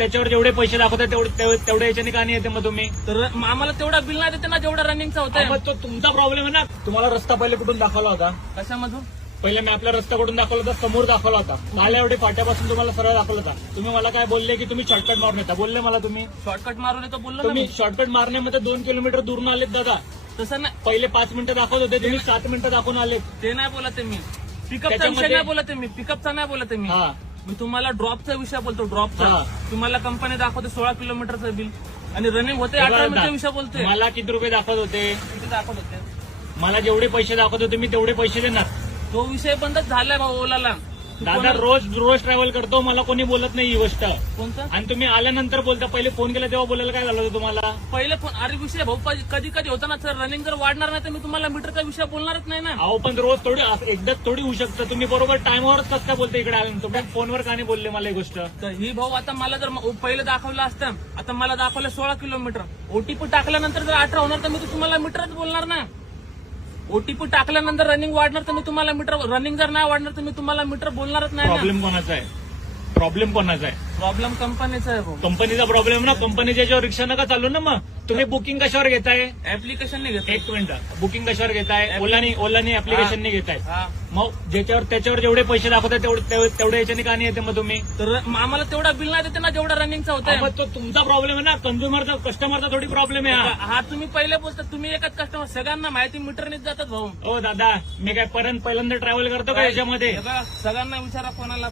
त्याच्यावर जेवढे पैसे दाखवतात तेवढ्या याच्याने का नाही येते मग तुम्ही? तर आम्हाला तेवढा बिल नाही देते ना जेवढा रनिंगचा होता. मग तो तुमचा प्रॉब्लेम आहे ना. तुम्हाला रस्ता पहिले कुठून दाखवला होता? कशामधून? पहिले मी आपला रस्ता कुठून दाखवला होता? समोर दाखवला होता. मला एवढे फाट्यापासून तुम्हाला सरळ दाखवला होता. तुम्ही मला काय बोलले की तुम्ही शॉर्टकट मारून येता, बोलले मला तुम्ही. शॉर्टकट मारून येतो बोललो ना तुम्ही मी. शॉर्टकट मारण्यामध्ये 2 किलोमीटर दूरून आलेत दादा. तसं नाही, पहिले 5 मिनिटं दाखवत होते, तुम्ही 7 मिनिटं दाखवून आलेत. ते नाही बोलत आहे मी. पिकअपचा विषय त्याच्यामध्ये- नाही बोलत आहे मी. पिकअपचा नाही बोलत आहे मी. हा मी तुम्हाला ड्रॉपचा विषय बोलतो. ड्रॉपचा हा. तुम्हाला कंपनी दाखवते 16 किलोमीटरचं बिल आणि रनिंग होते हे 18 बघा, मिनिटचा विषय बोलते. मला किती रुपये दाखवत होते? किती दाखवत होते? मला जेवढे पैसे दाखवत होते मी तेवढे पैसे देणार. तो विषय बंदच झालाय भाऊ ओलाला. तू दादा कोणाला- रोज ट्रॅव्हल करतो, मला कोणी बोलत नाही ही गोष्ट. कोणतं? आणि तुम्ही आल्यानंतर बोलता. पहिले फोन केला तेव्हा बोलायला काय झालं होतं तुम्हाला? पहिले फोन अरे विषय भाऊ कधी कधी होता ना सर. रनिंग जर वाढणार नाही तर मी तुम्हाला मीटरचा विषय बोलणारच नाही ना. अहो पण रोज थोडी एकदाच थोडी होऊ शकतं. तुम्ही बरोबर टाइमवरच कसं काय बोलता इकडे आल्यानंतर? तुम्ही फोनवर का नाही बोलले मला ही गोष्ट? तर ही भाऊ आता मला जर पहिले दाखवलं असतं, आता मला दाखवलं 16 किलोमीटर. ओटीपी टाकल्यानंतर जर 18 होणार तर मी तुम्हाला मीटरच बोलणार ना. ओटीपी टाकल्यानंतर रनिंग वाढणार तर मी तुम्हाला मीटर, रनिंग जर नाही वाढणार तर मी तुम्हाला मीटर बोलणारच नाही ना. प्रॉब्लेम कोणाचा आहे? प्रॉब्लेम कोणाचा आहे? प्रॉब्लेम कंपनीचा आहे भाऊ. कंपनीचा प्रॉब्लेम ना. कंपनीच्या याच्यावर रिक्षा नका चालू ना. मग तुम्ही बुकिंग कशावर घेताय? ऍप्लिकेशन नाही घेत. एक मिनिट, बुकिंग कशावर घेताय? ओलानी ऍप्लिकेशनने घेताय. हा. मग त्याच्यावर जेवढे पैसे दाखवतात तेवढ्या याच्याने का नाही येते मग तुम्ही? तर आम्हाला तेवढा बिल नाही देते ना जेवढा रनिंगचा होता. मग तो तुमचा प्रॉब्लेम आहे ना. कंझ्युमरचा, कस्टमरचा थोडी प्रॉब्लेम आहे हा. हा तुम्ही पहिले बोलता. तुम्ही एकच कस्टमर, सगळ्यांना माहिती मीटरनेच जातात भाऊ. हो दादा, मी काय पहिल्यांदा ट्रॅव्हल करतो का याच्यामध्ये? हे बघा, सगळ्यांना विचारा कोणाला